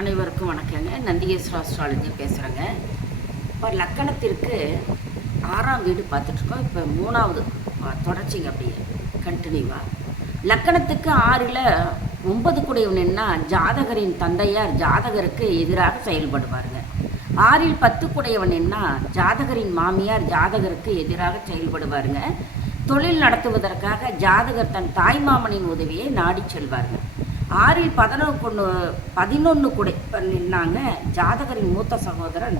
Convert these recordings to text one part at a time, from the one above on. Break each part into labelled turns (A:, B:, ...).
A: அனைவருக்கும் வணக்கங்க. நந்திகேஸ்வரா அஸ்ட்ராலஜி பேசுகிறேங்க இப்போ லக்கணத்திற்கு ஆறாம் வீடு பார்த்துட்ருக்கோம். இப்போ மூணாவது தொடர்ச்சிங்க அப்படியே. கண்டினியூவாக லக்கணத்துக்கு ஆறில் ஒன்பது குடையவனா ஜாதகரின் தந்தையார் ஜாதகருக்கு எதிராக செயல்படுவாருங்க. ஆறில் பத்து குடையவன் என்ன ஜாதகரின் மாமியார் ஜாதகருக்கு எதிராக செயல்படுவாருங்க. தொழில் நடத்துவதற்காக ஜாதகர் தன் தாய்மாமனின் உதவியை நாடி செல்வார்கள் ஆறில் பதினொன்று பதினொன்று குடை நின்னாங்க ஜாதகரின் மூத்த சகோதரன்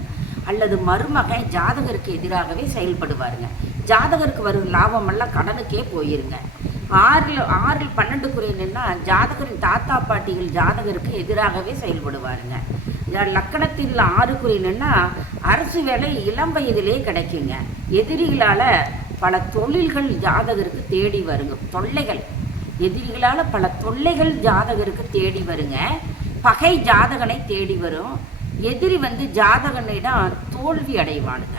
A: அல்லது மருமகன் ஜாதகருக்கு எதிராகவே செயல்படுவாருங்க. ஜாதகருக்கு வரும் லாபமெல்லாம் கடனுக்கே போயிருங்க. ஆறில் ஆறில் பன்னெண்டு குறை நின்னா ஜாதகரின் தாத்தா பாட்டிகள் ஜாதகருக்கு எதிராகவே செயல்படுவாருங்க. லக்கணத்தில் ஆறு குறி நின்னா அரசு வேலை இளம் வயதிலே கிடைக்குங்க. எதிரிகளால் பல தொழில்கள் ஜாதகருக்கு தேடி வருங்க. தொல்லைகள். எதிரிகளால் பல தொல்லைகள் ஜாதகருக்கு தேடி வருங்க. பகை ஜாதகனை தேடி வரும். எதிரி வந்து ஜாதகனிடம் தோல்வி அடைவானுங்க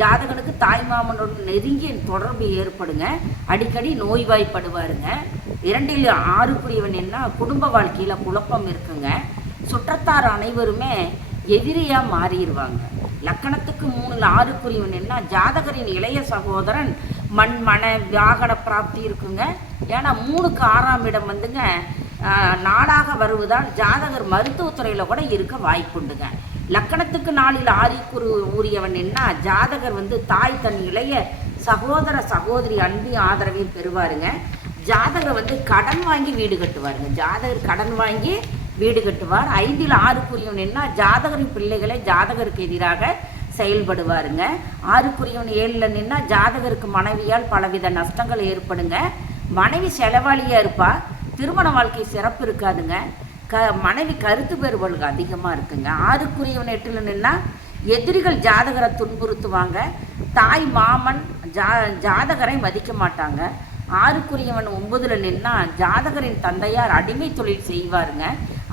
A: ஜாதகனுக்கு தாய்மாமனோட நெருங்கிய தொடர்பு ஏற்படுங்க. அடிக்கடி நோய்வாய்ப்படுவாருங்க. இரண்டில் ஆறுக்குரியவன் என்ன குடும்ப வாழ்க்கையில் குழப்பம் இருக்குங்க. சுற்றத்தார் அனைவருமே எதிரியாக மாறிடுவாங்க. லக்கணத்துக்கு மூணில் ஆறுக்குரியவன் என்ன ஜாதகரின் இளைய சகோதரன் மண் மன வியாகட பிராப்தி இருக்குங்க. ஏன்னா மூணுக்கு ஆறாம் இடம் வந்துங்க நாடாக நாளாக வருவதால் ஜாதகர் மருத்துவத்துறையில் கூட இருக்க வாய்ப்புண்டுங்க. லக்கணத்துக்கு நாளில் ஆரிக்குரு ஊறியவன் என்ன ஜாதகர் வந்து தாய் தன் இளைய சகோதர சகோதரி அன்பின் ஆதரவையும் பெறுவாருங்க. ஜாதகர் வந்து கடன் வாங்கி வீடு கட்டுவாருங்க. ஜாதகர் கடன் வாங்கி வீடு கட்டுவார். ஐந்தில் ஆறுக்குரியவன் என்ன ஜாதகரின் பிள்ளைகளை ஜாதகருக்கு எதிராக செயல்படுவாருங்க. ஆறுக்குரியவன் ஏழில் நின்னா ஜாதகருக்கு மனைவியால் பலவித நஷ்டங்கள் ஏற்படுங்க. மனைவி செலவாளியாக இருப்பா. திருமண வாழ்க்கை சிறப்பு இருக்காதுங்க. க மனைவி கருத்து வேறுபாடு அதிகமாக இருக்குங்க. ஆறுக்குரியவன் எட்டில் நின்னா எதிரிகள் ஜாதகரை துன்புறுத்துவாங்க. தாய் மாமன் ஜா ஜாதகரை மதிக்க மாட்டாங்க. ஆறுக்குரியவன் ஒன்பதில் நின்னா ஜாதகரின் தந்தையார் அடிமை தொழில் செய்வாருங்க.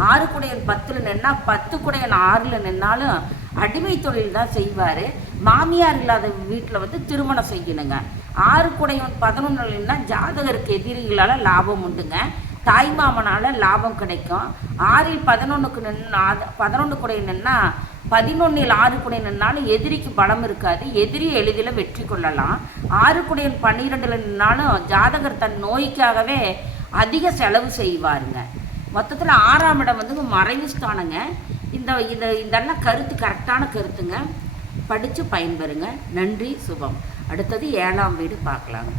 A: ஆறு குடையன் பத்துல நின்னா பத்து குடையன் ஆறில் நின்னாலும் அடிமை தொழில் தான் செய்வார். மாமியார் இல்லாத வீட்டில் வந்து திருமணம் செய்யணுங்க. ஆறு குடையும் பதினொன்றுனா ஜாதகருக்கு எதிரிகளால் லாபம் உண்டுங்க. தாய்மாமனால் லாபம் கிடைக்கும். ஆறில் பதினொன்றுக்கு நின்று பதினொன்று குடை நின்னா பதினொன்னில் ஆறு குடை நின்னாலும் எதிரிக்கு பலம் இருக்காது. எதிரி எளிதில் வெற்றி கொள்ளலாம். ஆறு குடையில் பன்னிரெண்டில் நின்னாலும் ஜாதகர் தன் நோய்க்காகவே அதிக செலவு செய்வாருங்க. மொத்தத்தில் ஆறாம் இடம் வந்து மறைவு ஸ்தானங்க இந்த இந்த இதெல்லாம் கருத்து கரெக்டான கருத்துங்க. படித்து பயன்பெறுங்க. நன்றி சுபம். அடுத்தது ஏழாம் வீடு பார்க்கலாங்க.